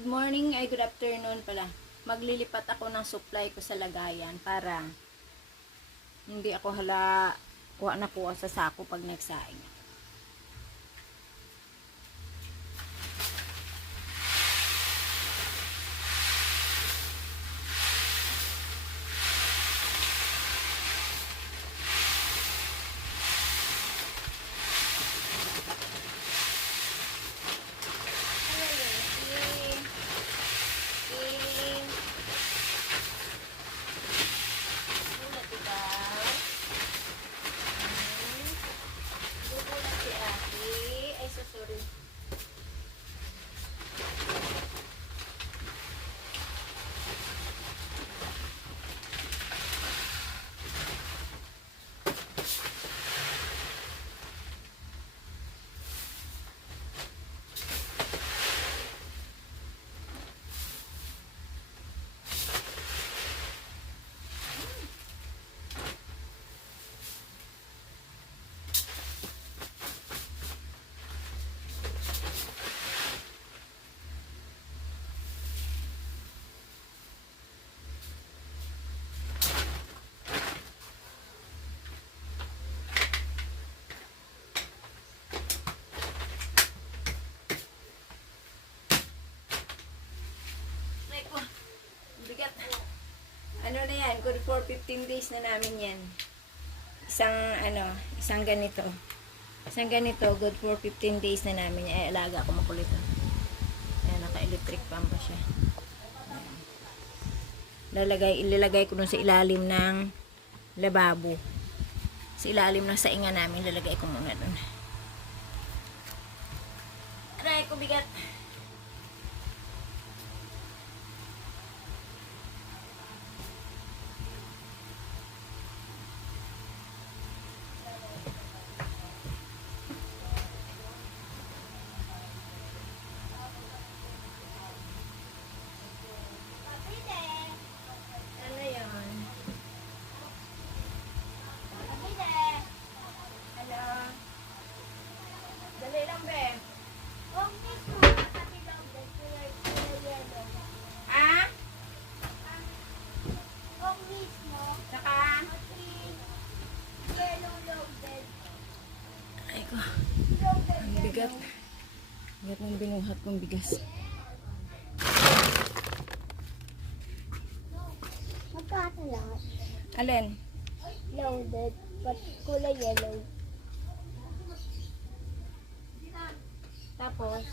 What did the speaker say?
Good morning ay good afternoon pala. Maglilipat ako ng supply ko sa lagayan para hindi ako kuha na kuha sa sako pag nagsaing. Bigat. Ano na yan? Good for 15 days na namin yan. Isang ganito. Isang ganito, good for 15 days na namin yan. Ay, alaga ako makulit. Ayan, naka-electric fan pa siya. Ilalagay ko dun sa ilalim ng lababo. Sa ilalim ng sainga namin, lalagay ko muna dun. Aray ko, bigat. Ang bigat. Bigat ng binuhat kong bigas. Magkano lang? Alin? Loaded, but kulay yellow. Tapos,